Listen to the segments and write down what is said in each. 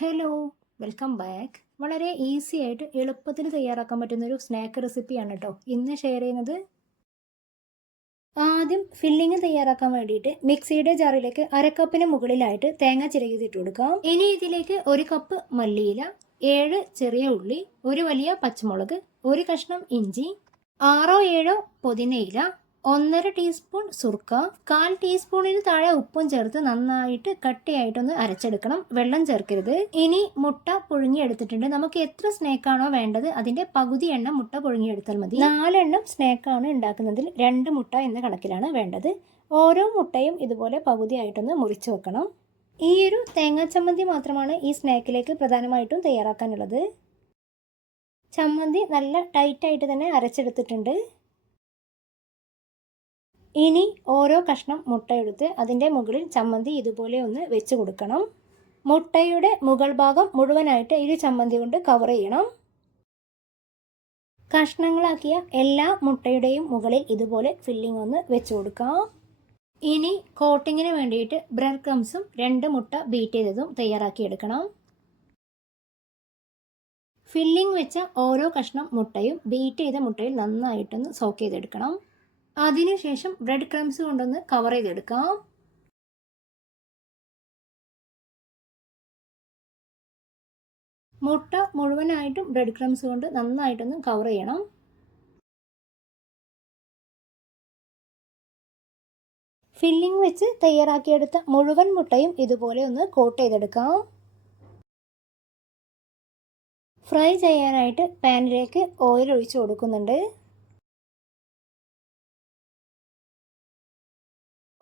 Hello, welcome back. വളരെ easy ആയിട്ട് എളുപ്പത്തിൽ തയ്യാറാക്കാൻ പറ്റുന്ന ഒരു സ്നാക്ക് റെസിപ്പിയാണ് കേട്ടോ ഇന്ന് ഷെയർ ചെയ്യുന്നത്. ആദ്യം ഫില്ലിങ് തയ്യാറാക്കാൻ വേണ്ടിയിട്ട് മിക്സിയുടെ ജാറിലേക്ക് അരക്കപ്പിന് മുകളിലായിട്ട് തേങ്ങ ചിരകിയിട്ട് കൊടുക്കാം. ഇനി ഇതിലേക്ക് 1 കപ്പ് മല്ലിയില, 7 ചെറിയ ഉള്ളി, 1 വലിയ പച്ചമുളക്, 1 കഷ്ണം ഇഞ്ചി, 6 7 പുതിനയില, 1/2 ടീസ്പൂൺ സുർക്ക, 1/4 ടീസ്പൂണിന് താഴെ ഉപ്പും ചേർത്ത് നന്നായിട്ട് കട്ടിയായിട്ടൊന്ന് അരച്ചെടുക്കണം. വെള്ളം ചേർക്കരുത്. ഇനി മുട്ട പുഴുങ്ങിയെടുത്തിട്ടുണ്ട്. നമുക്ക് എത്ര സ്നാക്കാണോ വേണ്ടത് അതിന്റെ പകുതി എണ്ണം മുട്ട പുഴുങ്ങിയെടുത്താൽ മതി. 4 എണ്ണം സ്നാക്കാണ് ഉണ്ടാക്കുന്നതിൽ 2 മുട്ട എന്ന കണക്കിലാണ് വേണ്ടത്. ഓരോ മുട്ടയും ഇതുപോലെ പകുതിയായിട്ടൊന്ന് മുറിച്ചു വെക്കണം. ഈ ഒരു തേങ്ങാ ചമ്മന്തി മാത്രമാണ് ഈ സ്നാക്കിലേക്ക് പ്രധാനമായിട്ടും തയ്യാറാക്കാനുള്ളത്. ചമ്മന്തി നല്ല ടൈറ്റായിട്ട് തന്നെ അരച്ചെടുത്തിട്ടുണ്ട്. ഇനി ഓരോ കഷ്ണം മുട്ട എടുത്ത് അതിൻ്റെ മുകളിൽ ചമ്മന്തി ഇതുപോലെ ഒന്ന് വെച്ച് കൊടുക്കണം. മുട്ടയുടെ മുകൾ ഭാഗം മുഴുവനായിട്ട് ഈ ചമ്മന്തി കൊണ്ട് കവർ ചെയ്യണം. കഷ്ണങ്ങളാക്കിയ എല്ലാ മുട്ടയുടെയും മുകളിൽ ഇതുപോലെ ഫില്ലിംഗ് ഒന്ന് വെച്ച് കൊടുക്കാം. ഇനി കോട്ടിങ്ങിന് വേണ്ടിയിട്ട് ബ്രെഡ് ക്രംസും 2 മുട്ട ബീറ്റ് ചെയ്തതും തയ്യാറാക്കിയെടുക്കണം. ഫില്ലിംഗ് വെച്ച ഓരോ കഷ്ണം മുട്ടയും ബീറ്റ് ചെയ്ത മുട്ടയിൽ നന്നായിട്ടൊന്ന് സോക്ക് ചെയ്തെടുക്കണം. അതിനുശേഷം ബ്രെഡ് ക്രംസ് കൊണ്ടൊന്ന് കവർ ചെയ്തെടുക്കാം. മുട്ട മുഴുവനായിട്ടും ബ്രെഡ് ക്രംസ് കൊണ്ട് നന്നായിട്ടൊന്ന് കവർ ചെയ്യണം. ഫില്ലിംഗ് വെച്ച് തയ്യാറാക്കിയെടുത്ത മുഴുവൻ മുട്ടയും ഇതുപോലെ ഒന്ന് കോട്ട് ചെയ്തെടുക്കാം. ഫ്രൈ ചെയ്യാനായിട്ട് പാനിലേക്ക് ഓയിൽ ഒഴിച്ച് കൊടുക്കുന്നുണ്ട്.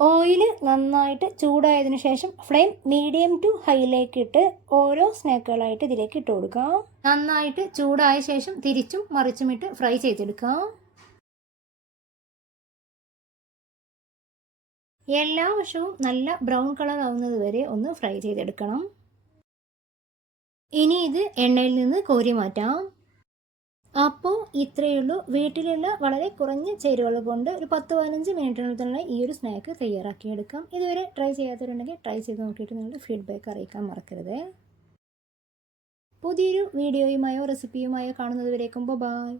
ഓയിൽ നന്നായിട്ട് ചൂടായതിനു ശേഷം ഫ്ലെയിം മീഡിയം ടു ഹൈയിലേക്ക് ഇട്ട് ഓരോ സ്നാക്കുകളായിട്ട് ഇതിലേക്ക് ഇട്ട് കൊടുക്കാം. നന്നായിട്ട് ചൂടായ ശേഷം തിരിച്ചും മറിച്ചും ഇട്ട് ഫ്രൈ ചെയ്തെടുക്കാം. എല്ലാ വശവും നല്ല ബ്രൗൺ കളർ ആവുന്നത് വരെ ഒന്ന് ഫ്രൈ ചെയ്തെടുക്കണം. ഇനി ഇത് എണ്ണയിൽ നിന്ന് കോരി മാറ്റാം. അപ്പോൾ ഇത്രയേ ഉള്ളൂ. വീട്ടിലുള്ള വളരെ കുറഞ്ഞ ചേരുവകൾ കൊണ്ട് ഒരു 10-15 മിനിറ്റിനുള്ളിൽ തന്നെ ഈ ഒരു സ്നാക്ക് തയ്യാറാക്കിയെടുക്കാം. ഇതുവരെ ട്രൈ ചെയ്യാത്തവരുണ്ടെങ്കിൽ ട്രൈ ചെയ്ത് നോക്കിയിട്ട് നിങ്ങളുടെ ഫീഡ്ബാക്ക് അറിയിക്കാൻ മറക്കരുത്. പുതിയൊരു വീഡിയോയുമായോ റെസിപ്പിയുമായോ കാണുന്നത് വരേക്കും ബൈ.